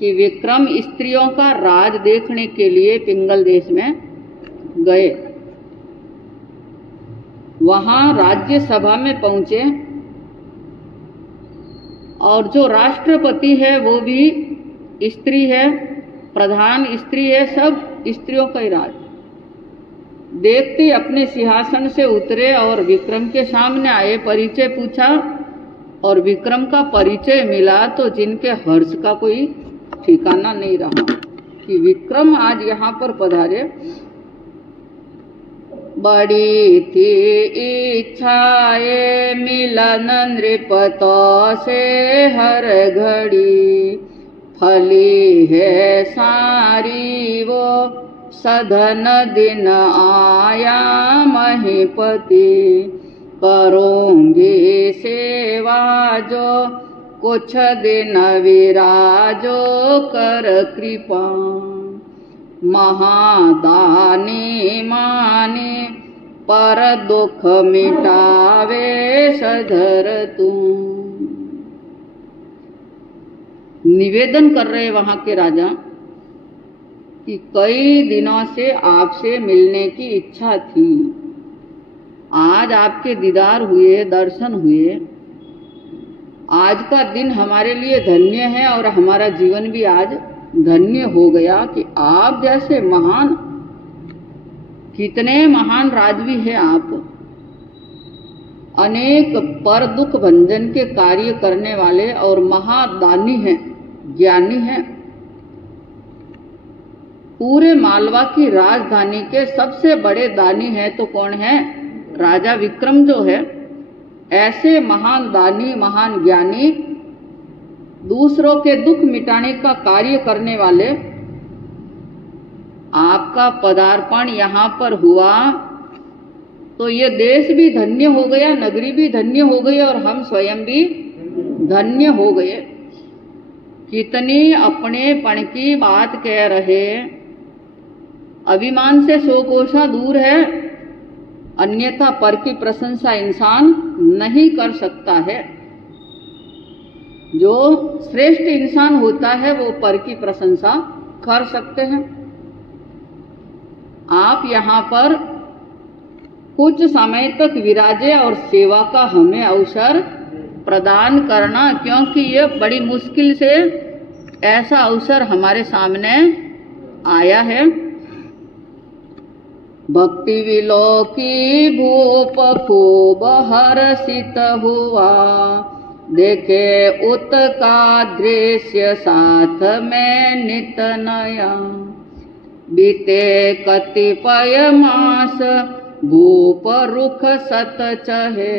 कि विक्रम स्त्रियों का राज देखने के लिए पिंगल देश में गए। वहां राज्यसभा में पहुंचे और जो राष्ट्रपति है वो भी स्त्री है, प्रधान स्त्री है, सब स्त्रियों का ही राज। देखते अपने सिंहासन से उतरे और विक्रम के सामने आए, परिचय पूछा और विक्रम का परिचय मिला तो जिनके हर्ष का कोई ठिकाना नहीं रहा कि विक्रम आज यहाँ पर पधारे। बड़ी थी इच्छाए मिलन नृपतो से हर घड़ी, फली है सारी वो सधन दिन आया महीपति, करूंगी सेवा जो कुछ दिन विराजो कर कृपा, महादानी माने पर दुख मिटावे सधर तू। निवेदन कर रहे वहां के राजा कि कई दिनों से आपसे मिलने की इच्छा थी, आज आपके दीदार हुए, दर्शन हुए। आज का दिन हमारे लिए धन्य है और हमारा जीवन भी आज धन्य हो गया कि आप जैसे महान, कितने महान राजवी हैं आप, अनेक पर दुख भंजन के कार्य करने वाले और महादानी हैं, ज्ञानी हैं। पूरे मालवा की राजधानी के सबसे बड़े दानी हैं तो कौन है? राजा विक्रम जो है। ऐसे महान दानी, महान ज्ञानी, दूसरों के दुख मिटाने का कार्य करने वाले, आपका पदार्पण यहाँ पर हुआ तो ये देश भी धन्य हो गया, नगरी भी धन्य हो गई और हम स्वयं भी धन्य हो गए। कितनी अपनेपन की बात कह रहे, अभिमान से 100 कोसा दूर है, अन्यथा पर की प्रशंसा इंसान नहीं कर सकता है। जो श्रेष्ठ इंसान होता है वो पर की प्रशंसा कर सकते हैं। आप यहाँ पर कुछ समय तक विराजे और सेवा का हमें अवसर प्रदान करना, क्योंकि ये बड़ी मुश्किल से ऐसा अवसर हमारे सामने आया है। भक्ति विलोकी भूप खूब हर्षित हुआ, देखे उत का दृश्य साथ में नित नया, बीते कतिपय मास भूप रुख सत चहे,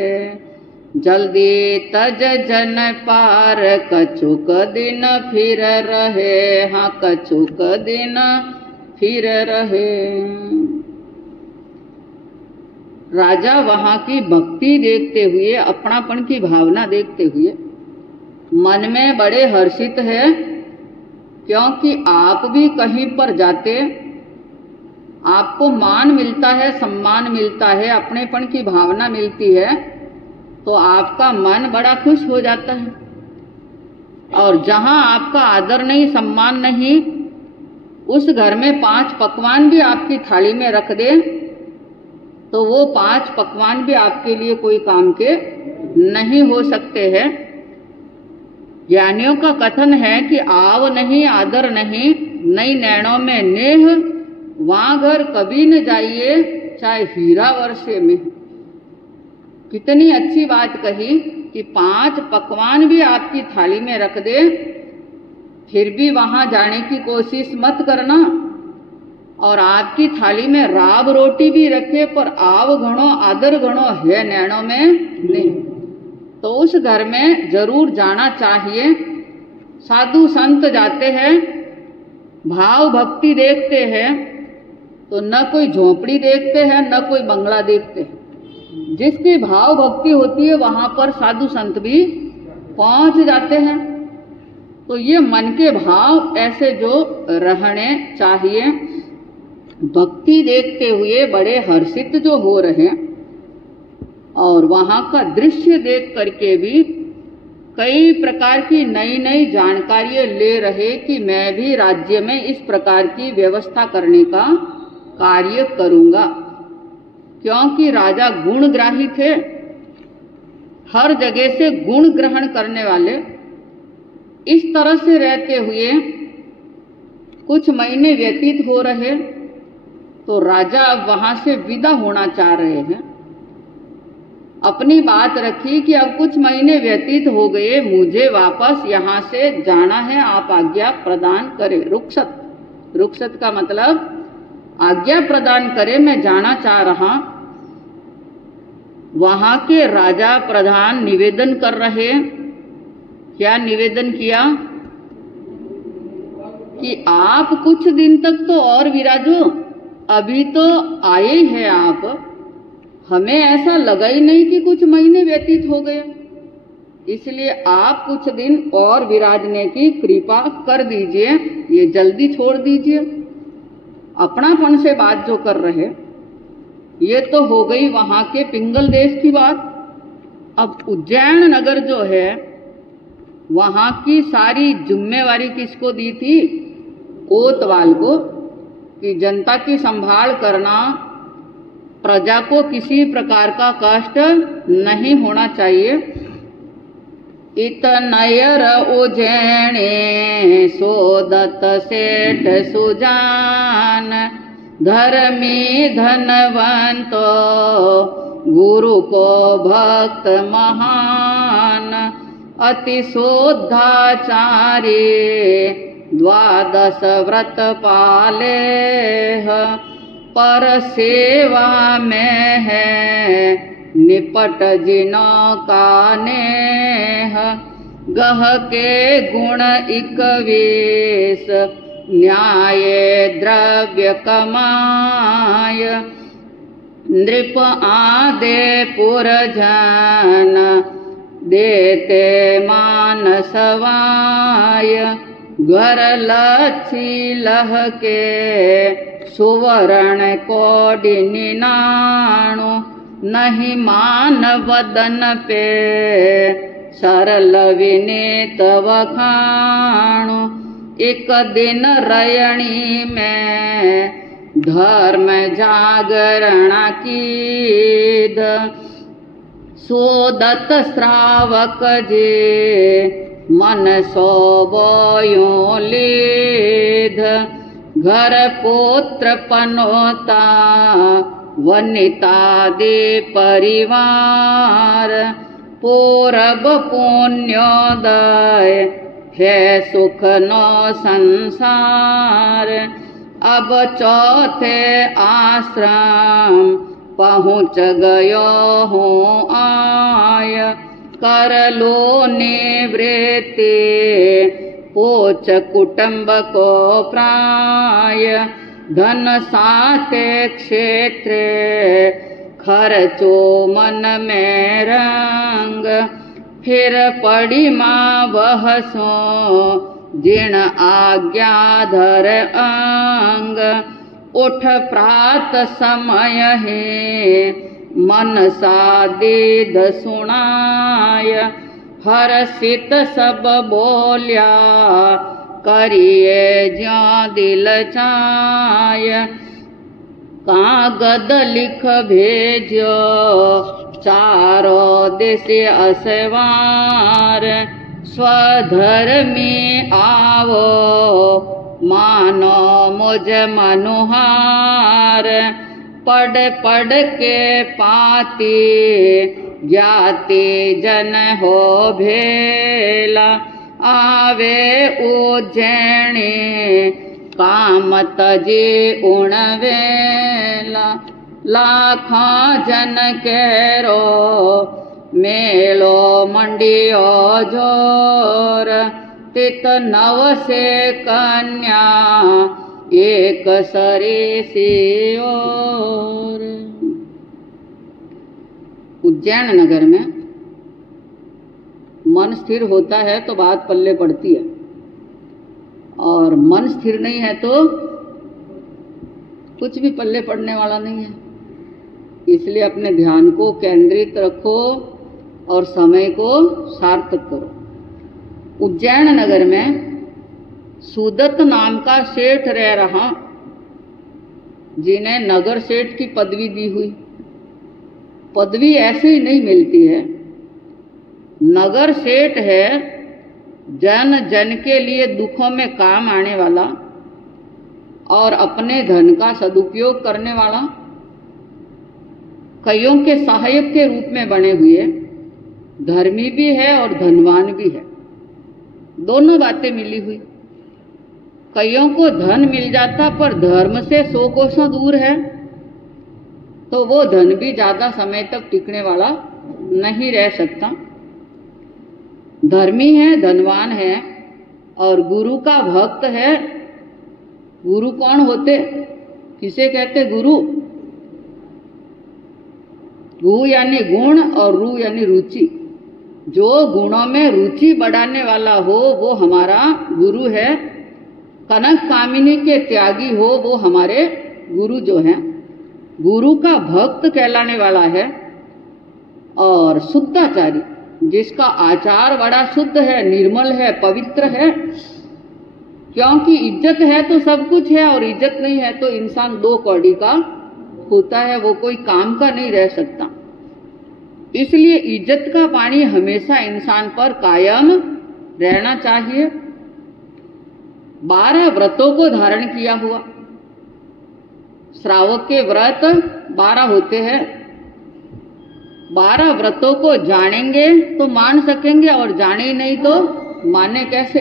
जल्दी तज जन पार कछुक दिन फिर रहे, हाँ कछुक दिन फिर रहे। राजा वहां की भक्ति देखते हुए, अपनापन की भावना देखते हुए मन में बड़े हर्षित है, क्योंकि आप भी कहीं पर जाते आपको मान मिलता है, सम्मान मिलता है, अपनेपन की भावना मिलती है तो आपका मन बड़ा खुश हो जाता है। और जहां आपका आदर नहीं, सम्मान नहीं, उस घर में 5 पकवान भी आपकी थाली में रख दे तो वो 5 पकवान भी आपके लिए कोई काम के नहीं हो सकते हैं। ज्ञानियों का कथन है कि आव नहीं, आदर नहीं, नई नैनों में नेह, वहां घर कभी न जाइए चाहे हीरा वर्षे में। कितनी अच्छी बात कही कि 5 पकवान भी आपकी थाली में रख दे, फिर भी वहां जाने की कोशिश मत करना। और आपकी थाली में राब रोटी भी रखे पर आव घणो, आदर घणो है नैनों में नहीं, तो उस घर में जरूर जाना चाहिए। साधु संत जाते हैं, भाव भक्ति देखते हैं तो न कोई झोपड़ी देखते हैं, न कोई बंगला देखते हैं। जिसकी भाव भक्ति होती है वहां पर साधु संत भी पहुंच जाते हैं। तो ये मन के भाव ऐसे जो रहने चाहिए। भक्ति देखते हुए बड़े हर्षित जो हो रहे हैं और वहां का दृश्य देख करके भी कई प्रकार की नई नई जानकारियां ले रहे कि मैं भी राज्य में इस प्रकार की व्यवस्था करने का कार्य करूंगा, क्योंकि राजा गुणग्राही थे। हर जगह से गुण ग्रहण करने वाले। इस तरह से रहते हुए कुछ महीने व्यतीत हो रहे तो राजा अब वहां से विदा होना चाह रहे हैं। अपनी बात रखी कि अब कुछ महीने व्यतीत हो गए, मुझे वापस यहाँ से जाना है, आप आज्ञा प्रदान करें। रुखसत, रुखसत का मतलब आज्ञा प्रदान करें, मैं जाना चाह रहा। वहां के राजा प्रधान निवेदन कर रहे। क्या निवेदन किया कि आप कुछ दिन तक तो और विराजो, अभी तो आए ही हैं आप, हमें ऐसा लगा ही नहीं कि कुछ महीने व्यतीत हो गए, इसलिए आप कुछ दिन और विराजने की कृपा कर दीजिए, ये जल्दी छोड़ दीजिए। अपनापन से बात जो कर रहे, ये तो हो गई वहां के पिंगल देश की बात। अब उज्जैन नगर जो है, वहां की सारी जिम्मेवारी किसको दी थी? कोतवाल को, कि जनता की संभाल करना, प्रजा को किसी प्रकार का कष्ट नहीं होना चाहिए। इतनयर उज्जैने सोदत सेठ सुजान, धर्मी धनवंतो गुरु को भक्त महान, अति शोधाचारी द्वादश व्रत पाले, पर सेवा में है निपट जिनों का नेह, गह के गुण इकवीस न्याय द्रव्य कमाय, नृप आदे पुरजन देते मान सवाय, घर लच्छी लह के सुवर्ण कोडि निनाणु, नहीं मान वदन पे सरल विनीत वखाणु, एक दिन रयणी में धर्म जागरण कीद, सोदत श्रावक जे मन सोबोयों लीध, घर पुत्र पनोता वनिता दे परिवार, पूरब पुण्योदय है सुख नो संसार, अब चौथे आश्रम पहुँच गयो हूँ आय, कर लो निवृत्ति पोच कुटुंब को प्राय, धन साते क्षेत्र खर्चो मन में रंग, फिर पड़ी माँ वह सो जिण आज्ञाधर अंग, उठ प्रात समय है मन सादीद सुनाय, हर्षित सब बोल्या करिए ज्यों दिल चाय, कागद लिख भेजो चारों देश असवार, स्वधर्मी आवो मानो मुझ मनुहार, पढ़ पढ़ के पाती ज्ञाति जन हो भेला, आवे उज्जैनी काम तजे उणवेला, लाखों जन केरो मेलो मंडियो जोर, तित नव से कन्या एक सरी सी ओर। उज्जैन नगर में मन स्थिर होता है तो बात पल्ले पड़ती है, और मन स्थिर नहीं है तो कुछ भी पल्ले पड़ने वाला नहीं है। इसलिए अपने ध्यान को केंद्रित रखो और समय को सार्थक करो। उज्जैन नगर में सुदत्त नाम का सेठ रह रहा, जिन्हें नगर सेठ की पदवी दी हुई। पदवी ऐसे ही नहीं मिलती है। नगर सेठ है जन जन के लिए दुखों में काम आने वाला और अपने धन का सदुपयोग करने वाला, कईयों के सहायक के रूप में बने हुए, धर्मी भी है और धनवान भी है, दोनों बातें मिली हुई। कईयों को धन मिल जाता पर धर्म से 100 कोसों दूर है, तो वो धन भी ज्यादा समय तक टिकने वाला नहीं रह सकता। धर्मी है, धनवान है और गुरु का भक्त है। गुरु कौन होते, किसे कहते गुरु? गु यानी गुण और रु यानी रुचि। जो गुणों में रुचि बढ़ाने वाला हो वो हमारा गुरु है। कनक कामिनी के त्यागी हो वो हमारे गुरु जो हैं। गुरु का भक्त कहलाने वाला है। और शुद्धाचारी, जिसका आचार बड़ा शुद्ध है, निर्मल है, पवित्र है। क्योंकि इज्जत है तो सब कुछ है और इज्जत नहीं है तो इंसान 2 कौड़ी का होता है, वो कोई काम का नहीं रह सकता। इसलिए इज्जत का पानी हमेशा इंसान पर कायम रहना चाहिए। 12 व्रतों को धारण किया हुआ। श्रावक के व्रत 12 होते हैं। 12 व्रतों को जानेंगे तो मान सकेंगे और जाने ही नहीं तो माने कैसे?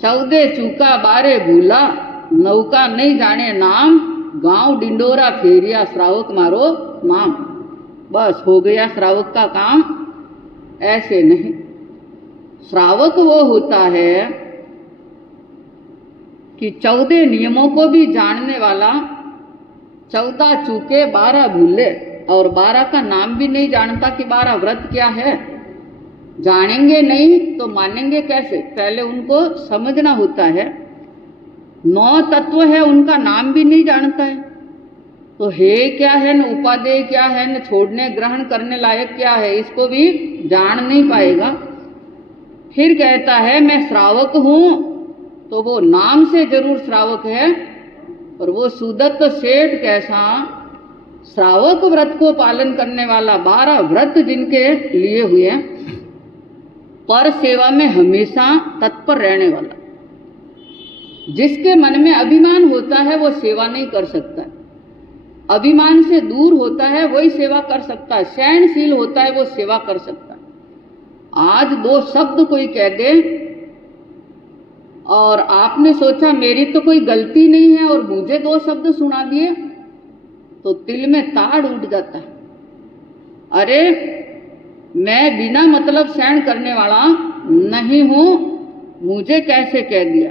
14 चूका 12 भूला, नौका नहीं जाने नाम, गांव डिंडोरा फेरिया श्रावक मारो नाम। बस हो गया श्रावक का काम। ऐसे नहीं। श्रावक वो होता है कि 14 नियमों को भी जानने वाला, 14 चूके 12 भूले और 12 का नाम भी नहीं जानता कि 12 व्रत क्या है। जानेंगे नहीं तो मानेंगे कैसे? पहले उनको समझना होता है। 9 तत्व है, उनका नाम भी नहीं जानता है तो हे क्या है, न उपादेय क्या है, न छोड़ने ग्रहण करने लायक क्या है, इसको भी जान नहीं पाएगा। फिर कहता है मैं श्रावक हूं, तो वो नाम से जरूर श्रावक है। और वो सुदत्त सेठ कैसा? श्रावक व्रत को पालन करने वाला, 12 व्रत जिनके लिए हुए, पर सेवा में हमेशा तत्पर रहने वाला। जिसके मन में अभिमान होता है वो सेवा नहीं कर सकता। अभिमान से दूर होता है वही सेवा कर सकता है। सहनशील होता है वो सेवा कर सकता है। आज 2 शब्द कोई कह दे और आपने सोचा मेरी तो कोई गलती नहीं है और मुझे 2 शब्द सुना दिए तो दिल में ताड़ उठ जाता है। अरे मैं बिना मतलब सहन करने वाला नहीं हूं, मुझे कैसे कह दिया?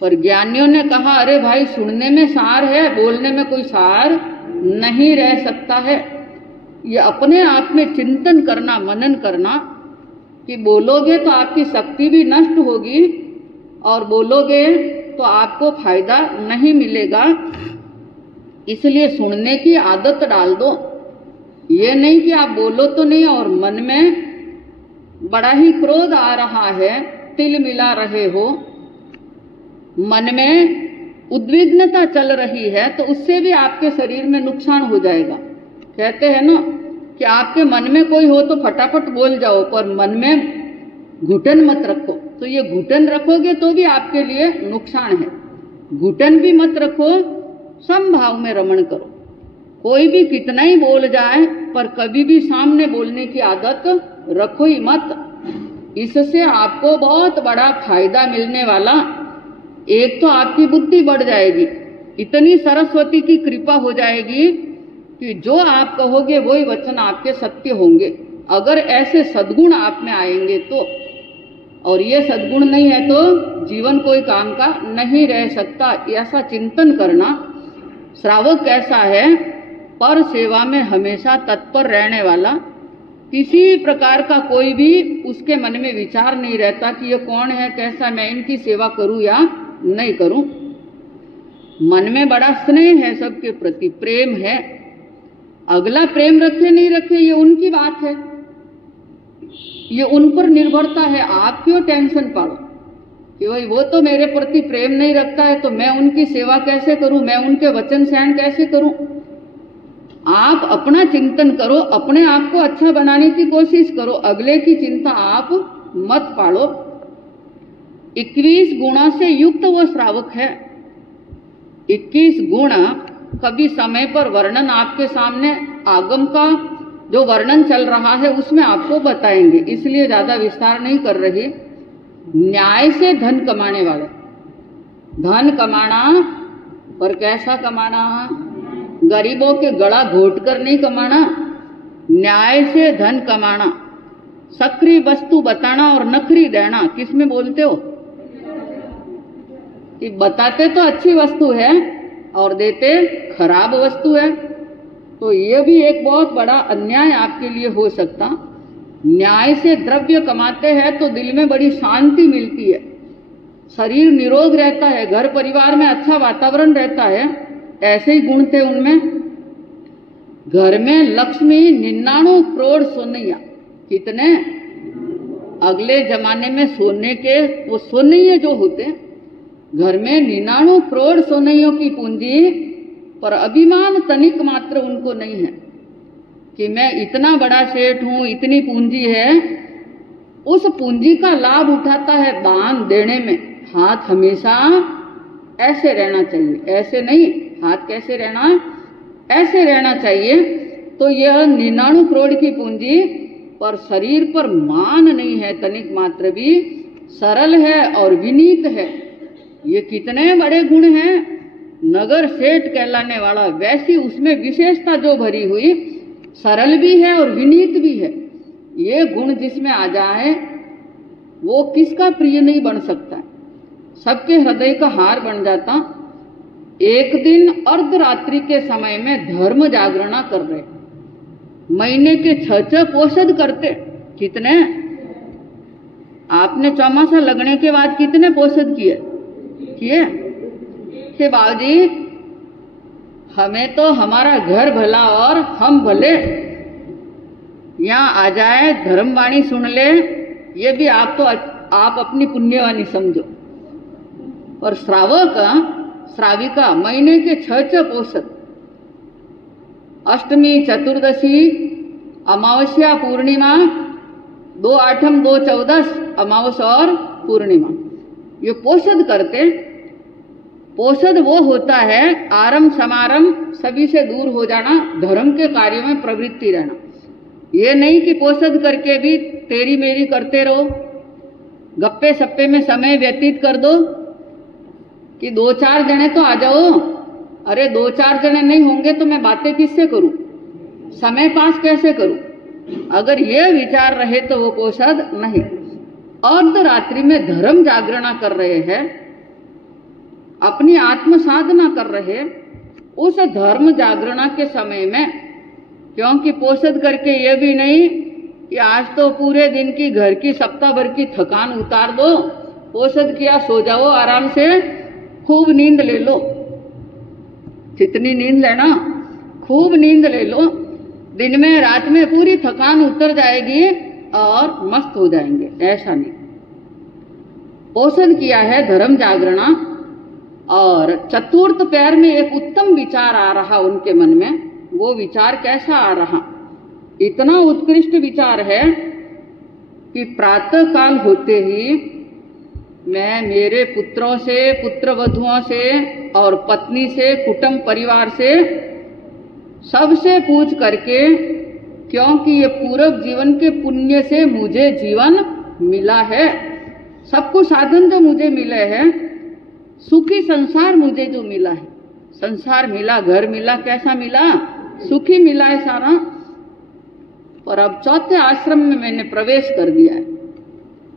पर ज्ञानियों ने कहा अरे भाई सुनने में सार है, बोलने में कोई सार नहीं रह सकता है। ये अपने आप में चिंतन करना, मनन करना कि बोलोगे तो आपकी शक्ति भी नष्ट होगी और बोलोगे तो आपको फायदा नहीं मिलेगा। इसलिए सुनने की आदत डाल दो। ये नहीं कि आप बोलो तो नहीं और मन में बड़ा ही क्रोध आ रहा है, तिल मिला रहे हो, मन में उद्विग्नता चल रही है तो उससे भी आपके शरीर में नुकसान हो जाएगा। कहते हैं ना कि आपके मन में कोई हो तो फटाफट बोल जाओ पर मन में घुटन मत रखो। तो ये घुटन रखोगे तो भी आपके लिए नुकसान है। घुटन भी मत रखो, समभाव में रमण करो। कोई भी कितना ही बोल जाए पर कभी भी सामने बोलने की आदत रखो ही मत। इससे आपको बहुत बड़ा फायदा मिलने वाला। एक तो आपकी बुद्धि बढ़ जाएगी, इतनी सरस्वती की कृपा हो जाएगी कि जो आप कहोगे वही वचन आपके सत्य होंगे, अगर ऐसे सद्गुण आप में आएंगे तो। और ये सद्गुण नहीं है तो जीवन कोई काम का नहीं रह सकता। ऐसा चिंतन करना। श्रावक कैसा है? पर सेवा में हमेशा तत्पर रहने वाला। किसी प्रकार का कोई भी उसके मन में विचार नहीं रहता कि ये कौन है, कैसा, मैं इनकी सेवा करूं या नहीं करूं। मन में बड़ा स्नेह है सबके प्रति, प्रेम है। अगला प्रेम रखे नहीं रखे ये उनकी बात है, ये उन पर निर्भरता है। आप क्यों टेंशन पालो कि भाई वो तो मेरे प्रति प्रेम नहीं रखता है तो मैं उनकी सेवा कैसे करूं, मैं उनके वचन सहन कैसे करूं। आप अपना चिंतन करो, अपने आप को अच्छा बनाने की कोशिश करो, अगले की चिंता आप मत पालो। 21 गुणों से युक्त वो श्रावक है। 21 गुण कभी समय पर वर्णन आपके सामने आगम का जो वर्णन चल रहा है उसमें आपको बताएंगे, इसलिए ज्यादा विस्तार नहीं कर रही। न्याय से धन कमाने वाले, धन कमाना पर कैसा कमाना, गरीबों के गला घोट कर नहीं कमाना, न्याय से धन कमाना। सक्री वस्तु बताना और नखरी देना, किस में बोलते हो कि बताते तो अच्छी वस्तु है और देते खराब वस्तु है, तो ये भी एक बहुत बड़ा अन्याय आपके लिए हो सकता। न्याय से द्रव्य कमाते हैं तो दिल में बड़ी शांति मिलती है, शरीर निरोग रहता है, घर परिवार में अच्छा वातावरण रहता है, ऐसे ही गुण थे उनमें। घर में लक्ष्मी 99 करोड़ सोनैया, कितने अगले जमाने में सोने के वो सोनैये जो होते, घर में 99 करोड़ सोनैयों की पूंजी, पर अभिमान तनिक मात्र उनको नहीं है कि मैं इतना बड़ा सेठ हूं, इतनी पूंजी है। उस पूंजी का लाभ उठाता है दान देने में। हाथ हमेशा ऐसे रहना चाहिए, ऐसे नहीं, हाथ कैसे रहना, ऐसे रहना चाहिए। तो यह 99 करोड़ की पूंजी पर शरीर पर मान नहीं है तनिक मात्र भी, सरल है और विनीत है। ये कितने बड़े गुण हैं। नगर सेठ कहलाने वाला, वैसी उसमें विशेषता जो भरी हुई, सरल भी है और विनीत भी है। ये गुण जिसमें आ जाए वो किसका प्रिय नहीं बन सकता है, सबके हृदय का हार बन जाता। एक दिन अर्धरात्रि के समय में धर्म जागरणा कर रहे, महीने के 6 पोषद करते। कितने आपने चौमासा लगने के बाद कितने पोषद किए कि बाबूजी हमें तो हमारा घर भला और हम भले, यहाँ आ जाए धर्मवाणी सुन ले, ये भी आप तो आप अपनी पुण्यवानी समझो। और श्राविका महीने के 6 पोषद, अष्टमी, चतुर्दशी, अमावस्या, पूर्णिमा, 2 आठम, 2 14 अमावस्या और पूर्णिमा, ये पोषद करते। पोषद वो होता है आरंभ समारंभ सभी से दूर हो जाना, धर्म के कार्यों में प्रवृत्ति रहना। ये नहीं कि पोषद करके भी तेरी मेरी करते रहो, गप्पे सप्पे में समय व्यतीत कर दो कि 2-4 जने तो आ जाओ। अरे 2-4 जने नहीं होंगे तो मैं बातें किससे करूं, समय पास कैसे करूं। अगर ये विचार रहे तो वो पोषद नहीं। अर्धरात्रि में धर्म जागरणा कर रहे हैं, अपनी आत्म साधना कर रहे, उस धर्म जागरणा के समय में, क्योंकि पोषद करके ये भी नहीं कि आज तो पूरे दिन की घर की सप्ताह भर की थकान उतार दो, पोषद किया सो जाओ आराम से, खूब नींद ले लो। जितनी नींद लेना, खूब नींद ले लो, दिन में रात में पूरी थकान उतर जाएगी और मस्त हो जाएंगे, ऐसा नहीं। पोषद किया है धर्म जागरणा। और चतुर्थ पैर में एक उत्तम विचार आ रहा उनके मन में। वो विचार कैसा आ रहा, इतना उत्कृष्ट विचार है कि प्रातः काल होते ही मैं मेरे पुत्रों से, पुत्रवधुओं से और पत्नी से, कुटुंब परिवार से, सबसे पूछ करके, क्योंकि ये पूर्व जीवन के पुण्य से मुझे जीवन मिला है, सब कुछ साधन जो मुझे मिले हैं, सुखी संसार मुझे जो मिला है, संसार मिला, घर मिला, कैसा मिला, सुखी मिला है सारा। पर अब चौथे आश्रम में मैंने प्रवेश कर दिया है।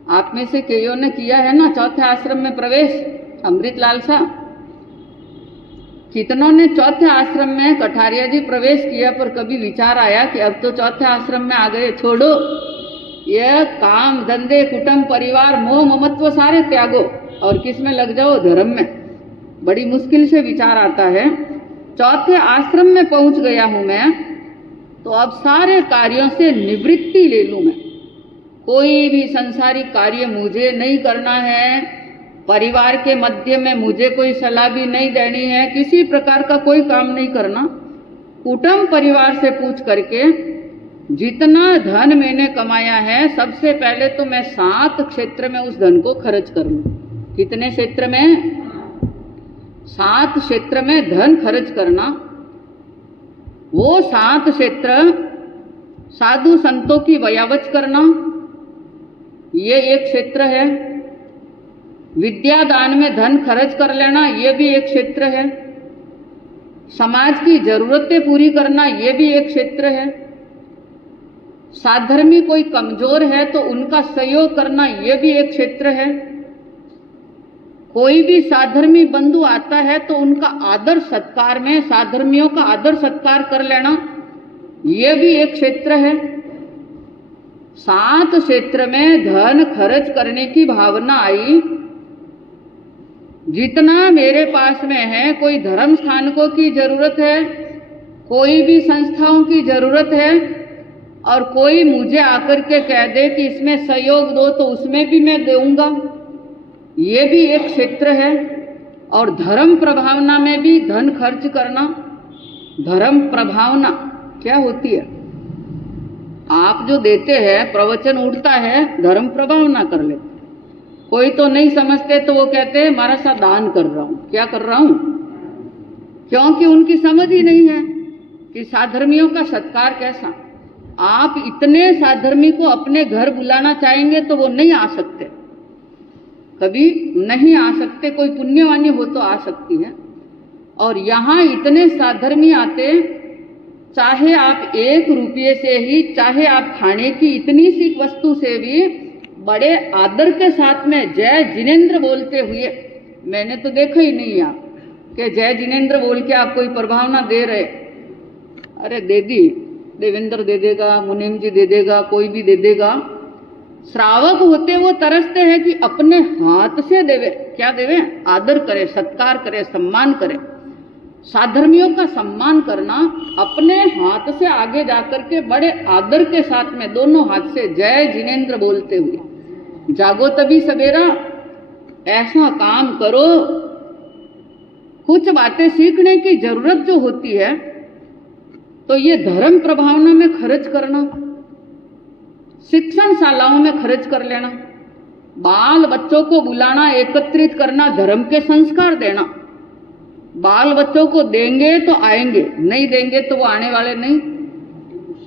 आप में से कईयों ने किया है ना चौथे आश्रम में प्रवेश, अमृतलाल सा, कितनों ने चौथे आश्रम में कठारिया जी प्रवेश किया, पर कभी विचार आया कि अब तो चौथे आश्रम में आ गए, छोड़ो यह काम धंधे, कुटुंब परिवार, मोह ममत्व सारे त्यागो और किस में लग जाओ, धर्म में। बड़ी मुश्किल से विचार आता है। चौथे आश्रम में पहुंच गया हूं मैं, तो अब सारे कार्यों से निवृत्ति ले लूं मैं, कोई भी संसारिक कार्य मुझे नहीं करना है, परिवार के मध्य में मुझे कोई सलाह भी नहीं देनी है, किसी प्रकार का कोई काम नहीं करना। कुटुंब परिवार से पूछ करके जितना धन मैंने कमाया है, सबसे पहले तो मैं 7 क्षेत्र में उस धन को खर्च करूँ। कितने क्षेत्र में? 7 क्षेत्र में धन खर्च करना। वो 7 क्षेत्र साधु संतों की वयावच करना, ये एक क्षेत्र है। विद्यादान में धन खर्च कर लेना, ये भी एक क्षेत्र है। समाज की जरूरतें पूरी करना, ये भी एक क्षेत्र है। साधर्मी कोई कमजोर है तो उनका सहयोग करना, ये भी एक क्षेत्र है। कोई भी साधर्मी बंधु आता है तो उनका आदर सत्कार में, साधर्मियों का आदर सत्कार कर लेना, ये भी एक क्षेत्र है। 7 क्षेत्र में धन खर्च करने की भावना आई। जितना मेरे पास में है, कोई धर्म स्थानकों की जरूरत है, कोई भी संस्थाओं की जरूरत है, और कोई मुझे आकर के कह दे कि इसमें सहयोग दो, तो उसमें भी मैं दूंगा, ये भी एक क्षेत्र है। और धर्म प्रभावना में भी धन खर्च करना। धर्म प्रभावना क्या होती है? आप जो देते हैं, प्रवचन उठता है, धर्म प्रभावना कर लेते। कोई तो नहीं समझते तो वो कहते हैं हमारा सा दान कर रहा हूं। क्या कर रहा हूं? क्योंकि उनकी समझ ही नहीं है कि साधर्मियों का सत्कार कैसा। आप इतने साधर्मी को अपने घर बुलाना चाहेंगे तो वो नहीं आ सकते, कभी नहीं आ सकते। कोई पुण्यवानी हो तो आ सकती है। और यहाँ इतने साधर्मी आते, चाहे आप 1 रुपये से ही, चाहे आप खाने की इतनी सी वस्तु से भी बड़े आदर के साथ में जय जिनेंद्र बोलते हुए, मैंने तो देखा ही नहीं आप कि जय जिनेंद्र बोल के आप कोई प्रभावना दे रहे। अरे दे दी, देवेंद्र दे देगा, मुनीम जी दे देगा, कोई भी दे देगा। श्रावक होते वो तरसते हैं कि अपने हाथ से देवे। क्या देवे? आदर करे, सत्कार करे, सम्मान करे। साधर्मियों का सम्मान करना, अपने हाथ से आगे जाकर के बड़े आदर के साथ में दोनों हाथ से जय जिनेंद्र बोलते हुए, जागो तभी सवेरा, ऐसा काम करो। कुछ बातें सीखने की जरूरत जो होती है, तो ये धर्म प्रभावना में खर्च करना, शिक्षण शालाओं में खर्च कर लेना, बाल बच्चों को बुलाना, एकत्रित करना, धर्म के संस्कार देना। बाल बच्चों को देंगे तो आएंगे, नहीं देंगे तो वो आने वाले नहीं।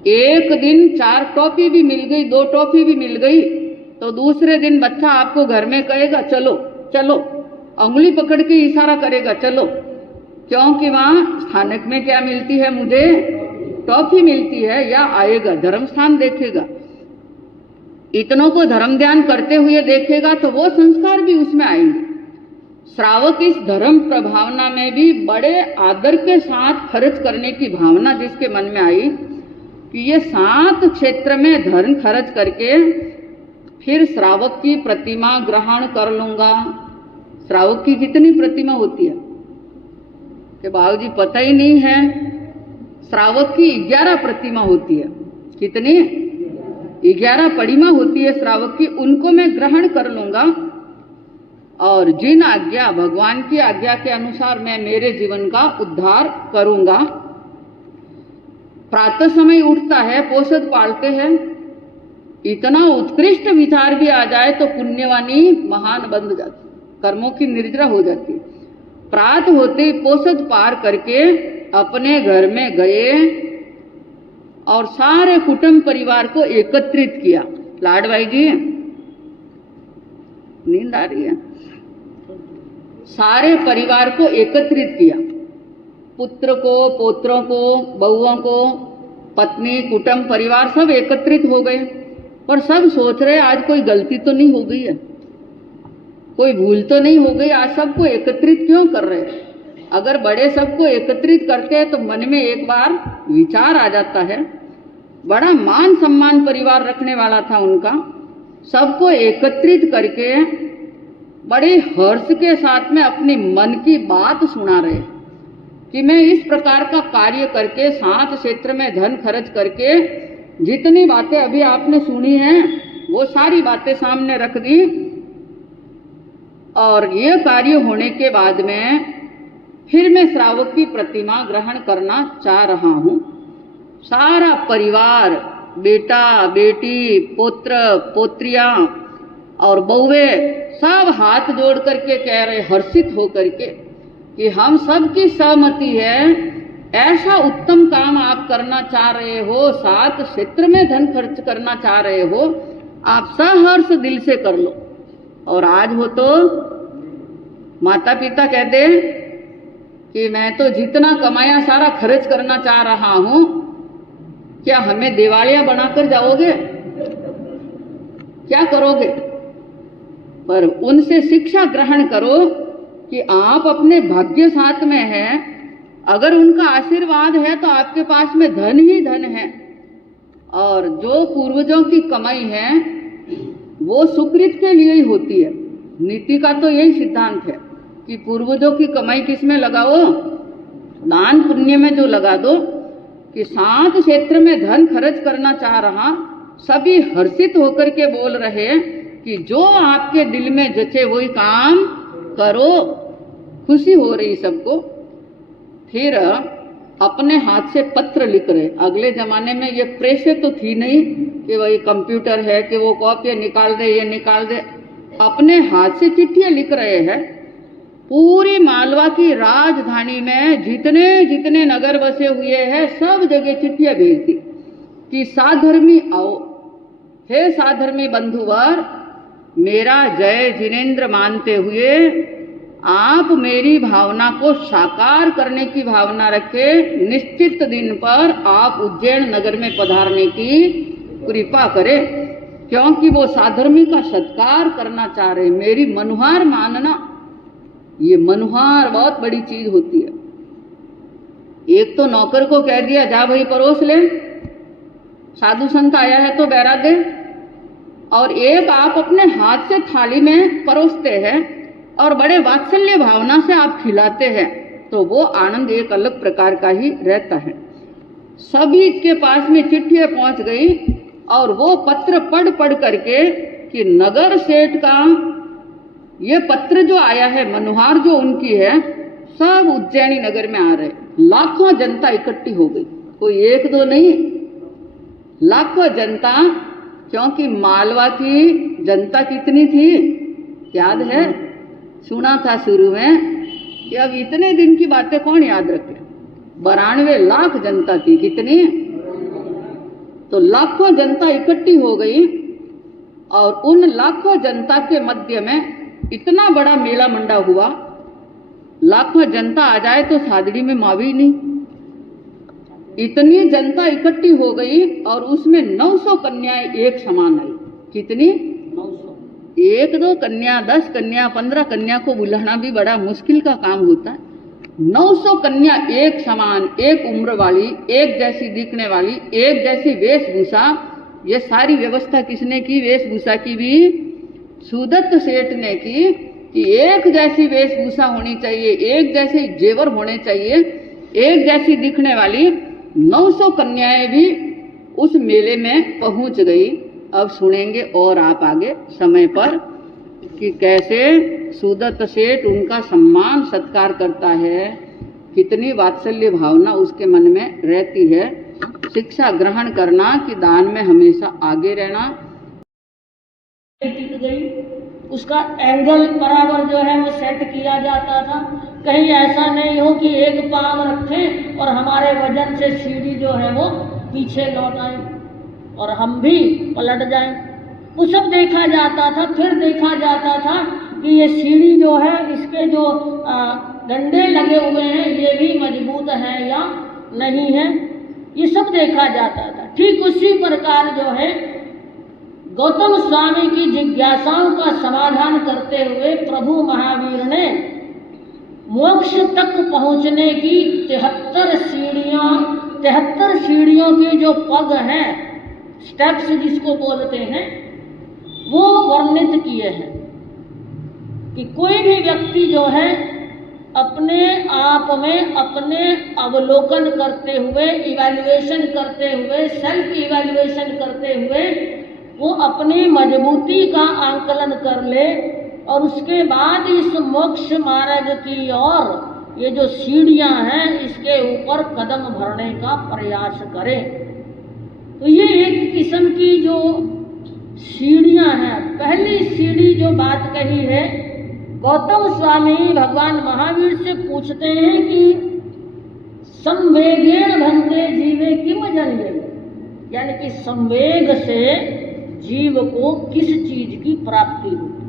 एक दिन 4 टॉफी भी मिल गई, 2 टॉफी भी मिल गई, तो दूसरे दिन बच्चा आपको घर में कहेगा चलो चलो, उंगली पकड़ के इशारा करेगा चलो। क्योंकि वहां स्थानक में क्या मिलती है? मुझे टॉफी मिलती है, या आएगा, धर्म स्थान देखेगा। इतनों को धर्म ध्यान करते हुए देखेगा तो वो संस्कार भी उसमें आएंगे। श्रावक इस धर्म प्रभावना में भी बड़े आदर के साथ खर्च करने की भावना जिसके मन में आई कि ये 7 क्षेत्र में धन खर्च करके फिर श्रावक की प्रतिमा ग्रहण कर लूंगा। श्रावक की कितनी प्रतिमा होती है कि बाबूजी पता ही नहीं है। श्रावक की 11 प्रतिमा होती है। कितनी? 11 परिमा होती है श्रावक की। उनको मैं ग्रहण कर लूंगा और जिन आज्ञा, भगवान की आज्ञा के अनुसार मैं मेरे जीवन का उद्धार करूंगा। प्रातः समय उठता है, पोषद पालते हैं, इतना उत्कृष्ट विचार भी आ जाए तो पुण्यवानी महान बन जाती, कर्मों की निर्जरा हो जाती। प्रातः होते पोषद पार करके अपने घर में गए और सारे कुटुंब परिवार को एकत्रित किया। लाड भाई जी, नींद आ रही है? सारे परिवार को एकत्रित किया, पुत्र को, पोत्रों को, बहुओं को, पत्नी, कुटुंब परिवार सब एकत्रित हो गए। पर सब सोच रहे आज कोई गलती तो नहीं हो गई है, कोई भूल तो नहीं हो गई, आज सबको एकत्रित क्यों कर रहे हैं? अगर बड़े सबको एकत्रित करते हैं तो मन में एक बार विचार आ जाता है। बड़ा मान सम्मान परिवार रखने वाला था उनका। सबको एकत्रित करके बड़े हर्ष के साथ में अपनी मन की बात सुना रहे कि मैं इस प्रकार का कार्य करके 7 क्षेत्र में धन खर्च करके जितनी बातें अभी आपने सुनी हैं वो सारी बातें सामने रख दी। और ये कार्य होने के बाद में फिर मैं श्रावक की प्रतिमा ग्रहण करना चाह रहा हूँ। सारा परिवार, बेटा बेटी, पुत्र पोत्रियां और बहुए सब हाथ जोड़ करके कह रहे, हर्षित हो करके, कि हम सब की सहमति है, ऐसा उत्तम काम आप करना चाह रहे हो, 7 क्षेत्र में धन खर्च करना चाह रहे हो, आप सहर्ष दिल से कर लो। और आज हो तो माता पिता कहते कि मैं तो जितना कमाया सारा खर्च करना चाह रहा हूं, क्या हमें दिवालिया बनाकर जाओगे, क्या करोगे? पर उनसे शिक्षा ग्रहण करो कि आप अपने भाग्य साथ में हैं, अगर उनका आशीर्वाद है तो आपके पास में धन ही धन है। और जो पूर्वजों की कमाई है वो सुकृत के लिए ही होती है। नीति का तो यही सिद्धांत है कि पूर्वजों की कमाई किस में लगाओ, दान पुण्य में जो लगा दो। कि 7 क्षेत्र में धन खर्च करना चाह रहा, सभी हर्षित होकर के बोल रहे कि जो आपके दिल में जचे वही काम करो। खुशी हो रही सबको। फिर अपने हाथ से पत्र लिख रहे। अगले जमाने में ये प्रेस तो थी नहीं कि वही कंप्यूटर है कि वो कॉपी निकाल दे, ये निकाल दे। अपने हाथ से चिट्ठियां लिख रहे हैं। पूरी मालवा की राजधानी में जितने जितने नगर बसे हुए हैं सब जगह चिट्ठियां भेज दी कि साधर्मी आओ। हे साधर्मी बंधुवर, मेरा जय जिनेंद्र मानते हुए आप मेरी भावना को साकार करने की भावना रखे, निश्चित दिन पर आप उज्जैन नगर में पधारने की कृपा करें, क्योंकि वो साधर्मी का सत्कार करना चाह रहे। मेरी मनुहार मानना, ये मनुहार बहुत बड़ी चीज होती है। एक तो नौकर को कह दिया जा भाई परोस ले, साधु संत आया है तो बैरा दे, और एक आप अपने हाथ से थाली में परोसते हैं और बड़े वात्सल्य भावना से आप खिलाते हैं, तो वो आनंद एक अलग प्रकार का ही रहता है। सभी के पास में चिट्ठियां पहुंच गई और वो पत्र पढ़ करके कि नगर सेठ का ये पत्र जो आया है, मनुहार जो उनकी है, सब उज्जैनी नगर में आ रहे। लाखों जनता इकट्ठी हो गई, कोई एक दो नहीं, लाखों जनता। क्योंकि मालवा की जनता कितनी थी याद है, सुना था शुरू में कि अब इतने दिन की बातें कौन याद रखे। 92 लाख जनता थी। कितनी? तो लाखों जनता इकट्ठी हो गई और उन लाखों जनता के मध्य में इतना बड़ा मेला मंडा हुआ। लाखों जनता आ जाए तो सादड़ी में मावी नहीं, इतनी जनता इकट्ठी हो गई और उसमें 900 कन्याएं एक समान आई। कितनी? 900। 1 2 कन्या, 10 कन्या, 15 कन्या को बुलाना भी बड़ा मुश्किल का काम होता है। 900 कन्या एक समान, एक उम्र वाली, एक जैसी दिखने वाली, एक जैसी वेशभूषा। ये सारी व्यवस्था किसने की? वेशभूषा की भी सुदत्त सेठ ने की कि एक जैसी वेशभूषा होनी चाहिए, एक जैसे जेवर होने चाहिए, एक जैसी दिखने वाली। 900 कन्याएं भी उस मेले में पहुंच गई। अब सुनेंगे और आप आगे समय पर कि कैसे सुदत्त सेठ उनका सम्मान सत्कार करता है, कितनी वात्सल्य भावना उसके मन में रहती है। शिक्षा ग्रहण करना कि दान में हमेशा आगे रहना। टिक गई, उसका एंगल बराबर जो है वो सेट किया जाता था। कहीं ऐसा नहीं हो कि एक पांव रखें और हमारे वजन से सीढ़ी जो है वो पीछे लौट आए और हम भी पलट जाएं। वो सब देखा जाता था। फिर देखा जाता था कि ये सीढ़ी जो है, इसके जो डंडे लगे हुए हैं ये भी मजबूत हैं या नहीं है, ये सब देखा जाता था। ठीक उसी प्रकार जो है गौतम स्वामी की जिज्ञासाओं का समाधान करते हुए प्रभु महावीर ने मोक्ष तक पहुंचने की 73 सीढ़ियों के जो पग हैं, स्टेप्स जिसको बोलते हैं, वो वर्णित किए हैं कि कोई भी व्यक्ति जो है अपने आप में अपने अवलोकन करते हुए, इवैल्यूएशन करते हुए, सेल्फ इवैल्यूएशन करते हुए वो अपनी मजबूती का आंकलन कर ले और उसके बाद इस मोक्ष मार्ग की ओर ये जो सीढ़ियां हैं इसके ऊपर कदम भरने का प्रयास करे। तो ये एक किस्म की जो सीढ़ियां हैं, पहली सीढ़ी जो बात कही है, गौतम स्वामी भगवान महावीर से पूछते हैं कि संवेगेण भंते जीवे किम जन्ये, यानी कि संवेग से जीव को किस चीज की प्राप्ति होती।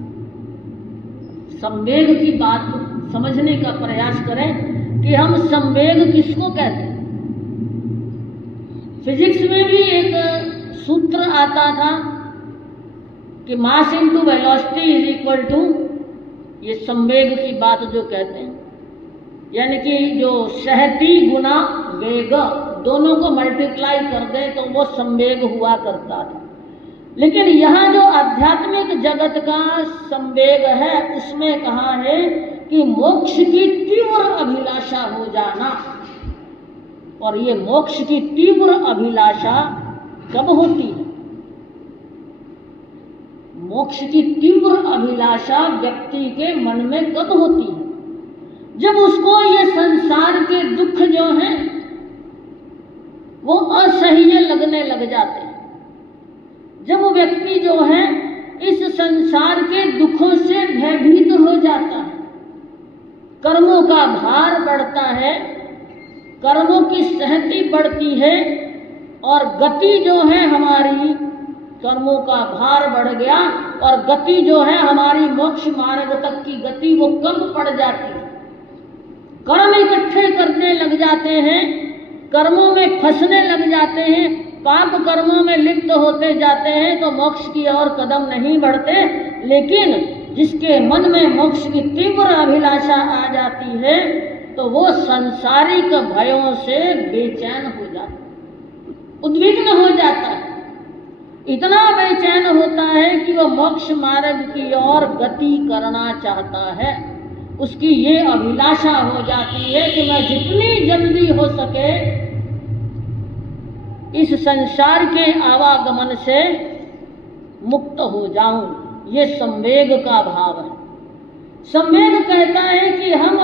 संवेग की बात समझने का प्रयास करें कि हम संवेग किसको कहते हैं। फिजिक्स में भी एक सूत्र आता था कि mass into velocity is equal to, ये संवेग की बात जो कहते हैं, यानी कि जो सहती गुना वेग दोनों को मल्टीप्लाई कर दे तो वो संवेग हुआ करता था। लेकिन यहाँ जो आध्यात्मिक जगत का संवेग है उसमें कहा है कि मोक्ष की तीव्र अभिलाषा हो जाना। और ये मोक्ष की तीव्र अभिलाषा कब होती है? मोक्ष की तीव्र अभिलाषा व्यक्ति के मन में कब होती है? जब उसको ये संसार के दुख जो हैं वो असह्य लगने लग जाते हैं। जब वो व्यक्ति जो है इस संसार के दुखों से भयभीत हो जाता है, कर्मों का भार बढ़ता है, कर्मों की सहती बढ़ती है और गति जो है हमारी, कर्मों का भार बढ़ गया और गति जो है हमारी मोक्ष मार्ग तक की गति वो कम पड़ जाती है। कर्म इकट्ठे करने लग जाते हैं, कर्मों में फंसने लग जाते हैं, पाप कर्मों में लिप्त होते जाते हैं तो मोक्ष की ओर कदम नहीं बढ़ते। लेकिन जिसके मन में मोक्ष की तीव्र अभिलाषा आ जाती है तो वो सांसारिक भयों से बेचैन हो जाता है, उद्विग्न हो जाता है, इतना बेचैन होता है कि वो मोक्ष मार्ग की ओर गति करना चाहता है। उसकी ये अभिलाषा हो जाती है कि मैं जितनी जल्दी हो सके इस संसार के आवागमन से मुक्त हो जाऊं। ये संवेग का भाव है। संवेग कहता है कि हम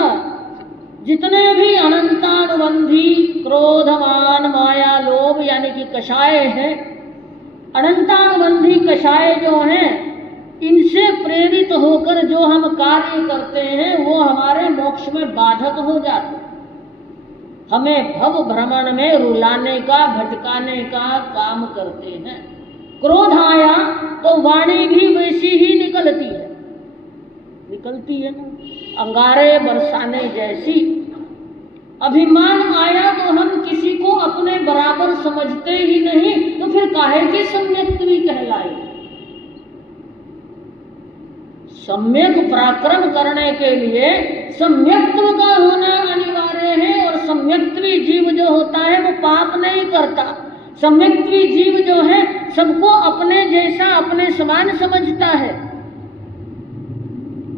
जितने भी अनंतानुबंधी क्रोधमान माया लोभ यानी कि कषाय हैं, अनंतानुबंधी कषाय जो हैं, इनसे प्रेरित होकर जो हम कार्य करते हैं वो हमारे मोक्ष में बाधक हो जाते हैं, हमें भव भ्रमण में रुलाने का भटकाने का काम करते हैं। क्रोध आया तो वाणी भी वैसी ही निकलती है ना, अंगारे बरसाने जैसी। अभिमान आया तो हम किसी को अपने बराबर समझते ही नहीं, तो फिर काहे की सम्यक्त्वी कहलाए। सम्यक पराक्रम करने के लिए सम्यक्त्व का होना अनिवार्य है। और सम्यक्त्वी जीव जो होता है वो पाप नहीं करता। सम्यक्त्वी जीव जो है सबको अपने जैसा अपने समान समझता है।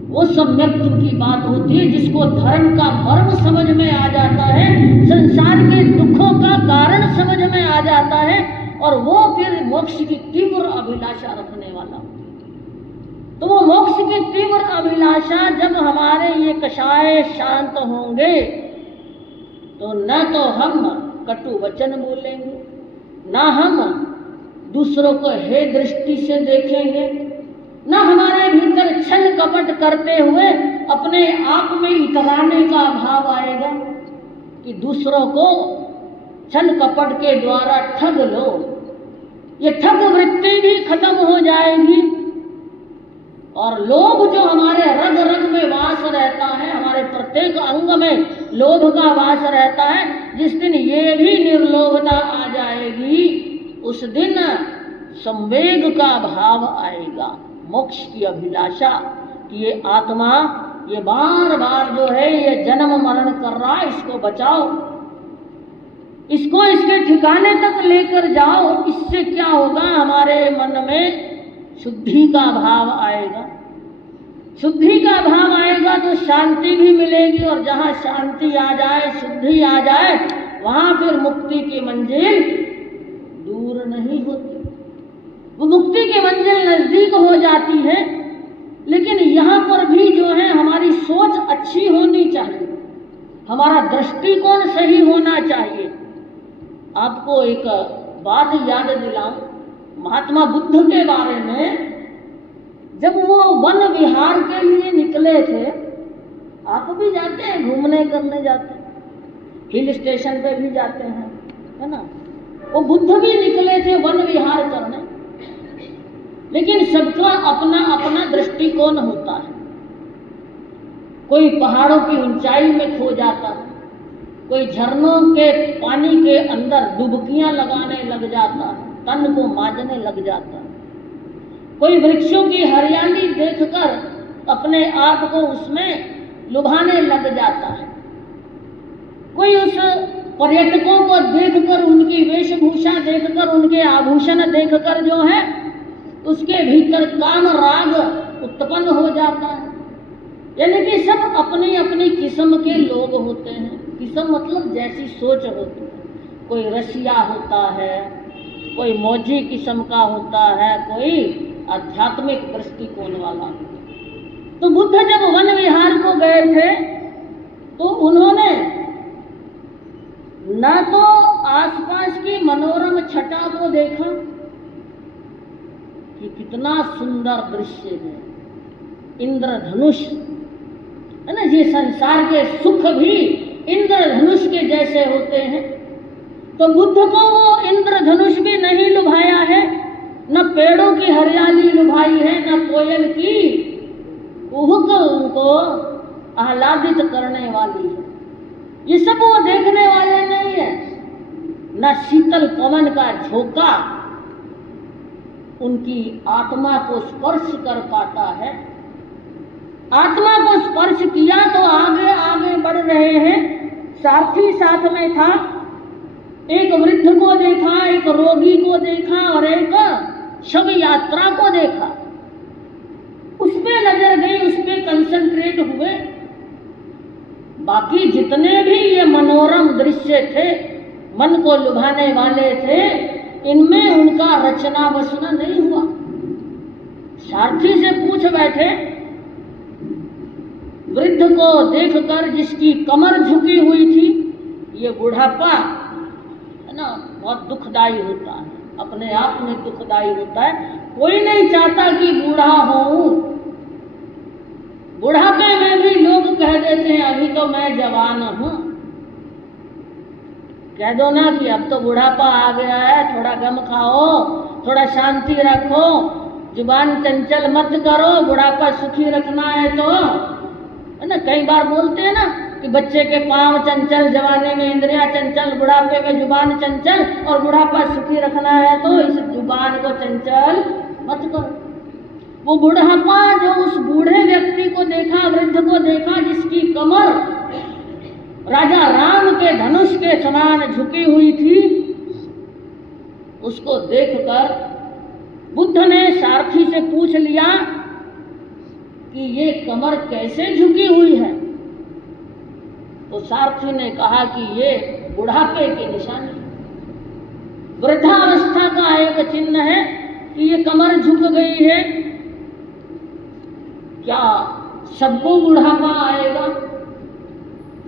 वो सम्यक्त्व की बात होती है जिसको धर्म का मर्म समझ में आ जाता है, संसार के दुखों का कारण समझ में आ जाता है और वो फिर मोक्ष की तीव्र अभिलाषा रखने वाला। तो वो मोक्ष की तीव्र अभिलाषा जब हमारे ये कषाय शांत होंगे तो न तो हम कटु वचन बोलेंगे, न हम दूसरों को हे दृष्टि से देखेंगे, न हमारे भीतर छल कपट करते हुए अपने आप में इतराने का भाव आएगा कि दूसरों को छल कपट के द्वारा ठग लो। ये ठग वृत्ति भी खत्म हो जाएगी और लोभ जो हमारे रग रग में वास रहता है, हमारे प्रत्येक अंग में लोभ का वास रहता है, जिस दिन ये भी निर्लोभता आ जाएगी उस दिन संवेग का भाव आएगा, मोक्ष की अभिलाषा कि ये आत्मा ये बार बार जो है ये जन्म मरण कर रहा है, इसको बचाओ, इसको इसके ठिकाने तक लेकर जाओ। इससे क्या होगा, हमारे मन में शुद्धि का भाव आएगा। शुद्धि का भाव आएगा तो शांति भी मिलेगी और जहाँ शांति आ जाए, शुद्धि आ जाए, वहाँ फिर मुक्ति की मंजिल दूर नहीं होती। वो मुक्ति की मंजिल नजदीक हो जाती है। लेकिन यहाँ पर भी जो है हमारी सोच अच्छी होनी चाहिए, हमारा दृष्टिकोण सही होना चाहिए। आपको एक बात याद दिलाऊं, महात्मा बुद्ध के बारे में। जब वो वन विहार के लिए निकले थे, आप भी जाते हैं, घूमने करने जाते हैं, हिल स्टेशन पे भी जाते हैं, है ना। वो बुद्ध भी निकले थे वन विहार करने, लेकिन सबका अपना अपना दृष्टिकोण होता है। कोई पहाड़ों की ऊंचाई में खो जाता है, कोई झरनों के पानी के अंदर डुबकियां लगाने लग जाता है, तन को मांजने लग जाता है। कोई वृक्षों की हरियाली देखकर अपने आप को उसमें लुभाने लग जाता है। कोई उस पर्यटकों को देखकर, उनकी वेशभूषा देखकर, उनके आभूषण देखकर जो है उसके भीतर काम राग उत्पन्न हो जाता है। यानी कि सब अपनी अपनी किस्म के लोग होते हैं। किस्म मतलब जैसी सोच होती है। कोई रसिया होता है, कोई मौजी किस्म का होता है, कोई आध्यात्मिक दृष्टिकोण वाला। तो बुद्ध जब वन विहार को गए थे तो उन्होंने न तो आसपास की मनोरम छटा को देखा कि कितना सुंदर दृश्य है, इंद्रधनुष है ना, ये संसार के सुख भी इंद्रधनुष के जैसे होते हैं। तो बुद्ध को वो इंद्रधनुष भी नहीं लुभाया है, न पेड़ों की हरियाली लुभाई है, न कोयल की कुहुक उनको आह्लादित करने वाली है। ये सब वो देखने वाले नहीं है। न शीतल पवन का झोंका उनकी आत्मा को स्पर्श कर पाता है। आत्मा को स्पर्श किया तो आगे आगे बढ़ रहे हैं। सारथी साथ में था। एक वृद्ध को देखा, एक रोगी को देखा और एक शव यात्रा को देखा। उस पे नजर गई, उस पे कंसंट्रेट हुए। बाकी जितने भी ये मनोरम दृश्य थे, मन को लुभाने वाले थे, इनमें उनका रचना बसना नहीं हुआ। सारथी से पूछ बैठे, वृद्ध को देखकर जिसकी कमर झुकी हुई थी, ये बुढ़ापा है ना, बहुत दुखदाई होता है, अपने आप में दुखदाई होता है। कोई नहीं चाहता कि बूढ़ा हूं। बुढ़ापे में भी लोग कह देते हैं अभी तो मैं जवान हूं। कह दो ना कि अब तो बुढ़ापा आ गया है, थोड़ा गम खाओ, थोड़ा शांति रखो, जुबान चंचल मत करो, बुढ़ापा सुखी रखना है तो, है ना। कई बार बोलते हैं ना कि बच्चे के पांव चंचल, जवानी में इंद्रियां चंचल, बुढ़ापे में जुबान चंचल, और बुढ़ापा सुखी रखना है तो इस जुबान को चंचल मत करो। वो बुढ़ापा जो उस बूढ़े व्यक्ति को देखा, वृद्ध को देखा, जिसकी कमर राजा राम के धनुष के समान झुकी हुई थी, उसको देखकर बुद्ध ने सारथी से पूछ लिया कि ये कमर कैसे झुकी हुई है। तो सारथी ने कहा कि ये बुढ़ापे की निशानी, वृद्धावस्था का एक चिन्ह है कि ये कमर झुक गई है। क्या सबको बुढ़ापा आएगा?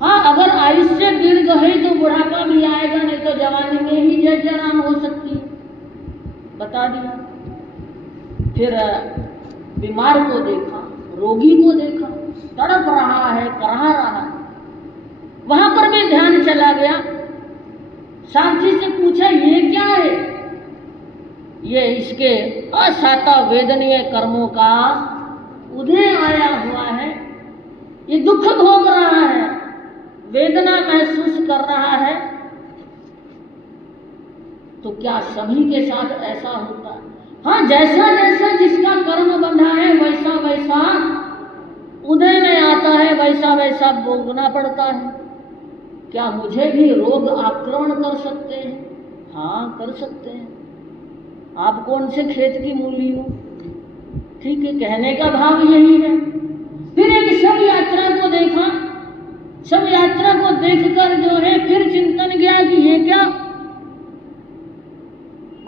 हाँ, अगर आयुष्य दीर्घ है तो बुढ़ापा भी आएगा, नहीं तो जवानी में ही जय जयराम हो सकती है। बता दिया। फिर बीमार को देखा, रोगी को देखा, तड़प रहा है, कराह रहा है, वहां पर भी ध्यान चला गया। सारथी से पूछा ये क्या है? ये इसके असाता वेदनीय कर्मों का उदय आया हुआ है, ये दुख भोग रहा है, वेदना महसूस कर रहा है। तो क्या सभी के साथ ऐसा होता है? हाँ, जैसा जैसा जिसका कर्म बंधा है वैसा वैसा उदय में आता है, वैसा वैसा भोगना पड़ता है। क्या मुझे भी रोग आक्रमण कर सकते हैं? हाँ, कर सकते हैं। आप कौन से खेत की मूली हो? ठीक है, कहने का भाव यही है। फिर एक शव यात्रा को देखा। शव यात्रा को देखकर जो है फिर चिंतन किया कि ये क्या,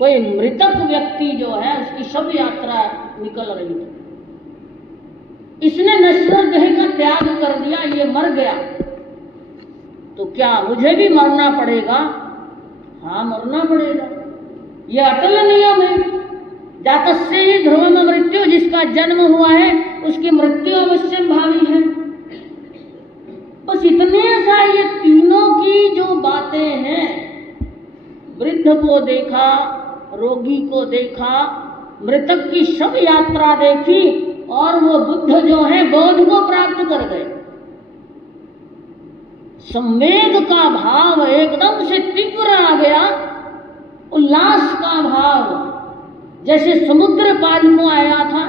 कोई मृतक व्यक्ति जो है उसकी शव यात्रा निकल रही थी। इसने नश्वर देह का त्याग कर दिया, ये मर गया, तो क्या मुझे भी मरना पड़ेगा? हाँ, मरना पड़ेगा। ये अटल नियम है, जातस्य ही ध्रुवम मृत्यु, जिसका जन्म हुआ है उसकी मृत्यु अवश्य भावी है। बस इतने सा ये तीनों की जो बातें हैं, वृद्ध को देखा, रोगी को देखा, मृतक की शव यात्रा देखी, और वो बुद्ध जो है बोध को प्राप्त कर गए। संवेग का भाव एकदम से तीव्र आ गया, उल्लास का भाव, जैसे समुद्र पाल को आया था।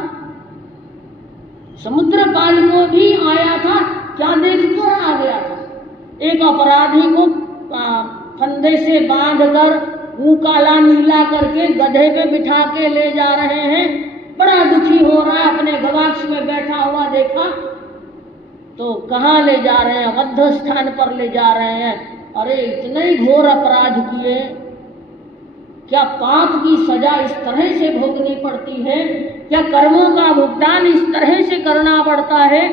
समुद्र पाल को भी आया था, क्या देखकर आ गया था? एक अपराधी को फंदे से बांधकर मुंह काला नीला करके गधे पे बिठा के ले जा रहे हैं, बड़ा दुखी हो रहा है, अपने गवाक्ष में बैठा हुआ देखा, तो कहाँ ले जा रहे हैं? मध्य स्थान पर ले जा रहे हैं। अरे इतने ही घोर अपराध किए, क्या पाप की सजा इस तरह से भोगनी पड़ती है? क्या कर्मों का भुगतान इस तरह से करना पड़ता है?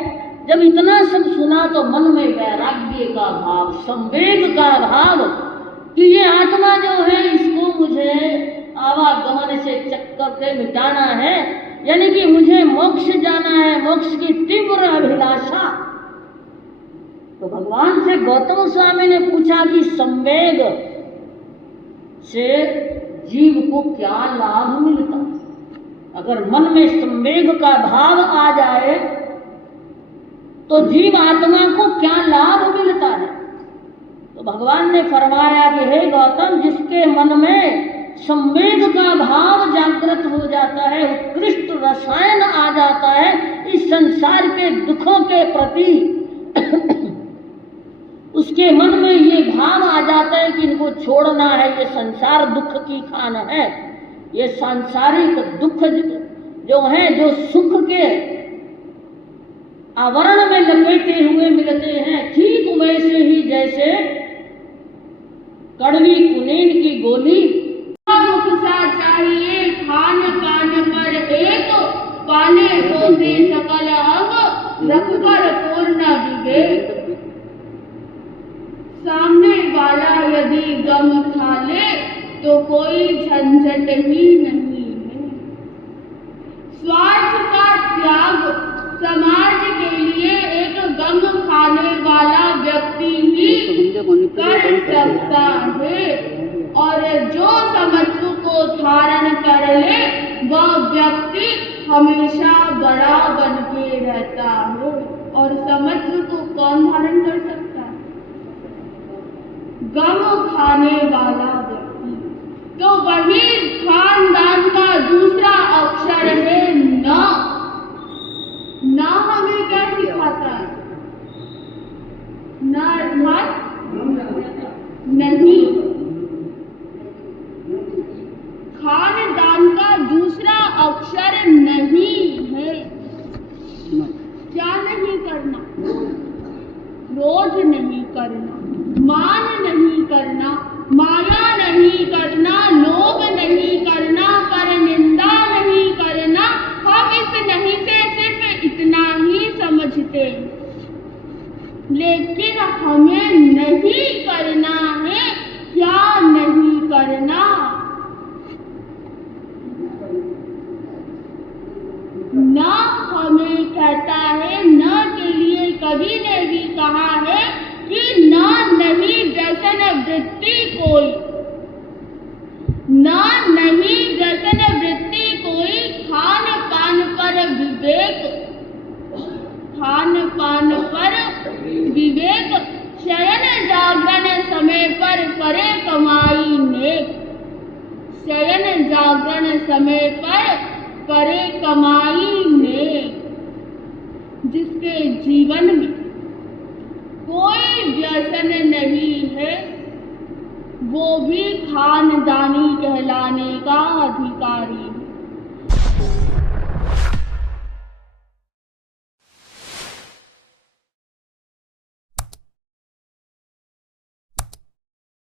जब इतना सब सुना तो मन में वैराग्य का भाव, संवेग का भाव कि ये आत्मा जो है इसको मुझे आवागमन से चक्कर से मिटाना है, यानी कि मुझे मोक्ष जाना है, मोक्ष की तीव्र अभिलाषा। तो भगवान से गौतम स्वामी ने पूछा कि संवेग से जीव को क्या लाभ मिलता? अगर मन में संवेग का भाव आ जाए तो जीव आत्मा को क्या लाभ मिलता है? तो भगवान ने फरमाया कि हे गौतम, जिसके मन में संवेग का भाव जागृत हो जाता है, उत्कृष्ट रसायन आ जाता है इस संसार के दुखों के प्रति, उसके मन में ये भाव आ जाता है कि इनको छोड़ना है, ये संसार दुख की खान है, ये सांसारिक दुख जो है, जो सुख के आवरण में लपेटे हुए मिलते हैं, ठीक वैसे ही जैसे कड़वी कुनीन की गोली। सा चाहिए खान पान पर एक, पाले पोसे सकल अंग, रखकर पूर्ण विवेक। सामने वाला यदि गम खा ले तो कोई झंझट ही नहीं है। स्वार्थ का त्याग समाज के लिए एक गम खाने वाला व्यक्ति ही कर सकता है, और जो समत्व को धारण कर ले वह व्यक्ति हमेशा बड़ा बन के रहता है। और समत्व को कौन धारण कर सकता है? गम खाने वाला व्यक्ति। तो वही खानदान का दूसरा अक्षर है न। न हमें क्या सिखाता है? न अर्थात नहीं। खानदान का दूसरा अक्षर नहीं है। क्या नहीं करना? क्रोध नहीं करना, मान नहीं करना, माया नहीं करना, लोभ नहीं करना, पर निंदा नहीं करना। हम इस नहीं से सिर्फ इतना ही समझते, लेकिन हमें नहीं करना है। क्या नहीं करना? न हमें कहता है, न के लिए कवि ने भी कहा है कि न नहीं व्यसन वृत्ति कोई, न नहीं व्यसन वृत्ति कोई, खान पान पर विवेक, खान पान पर विवेक, शयन जागरण समय पर करे कमाई नेक, शयन जागरण समय पर करे कमाई नेक। जिसके जीवन में कोई व्यसन नहीं है वो भी खानदानी कहलाता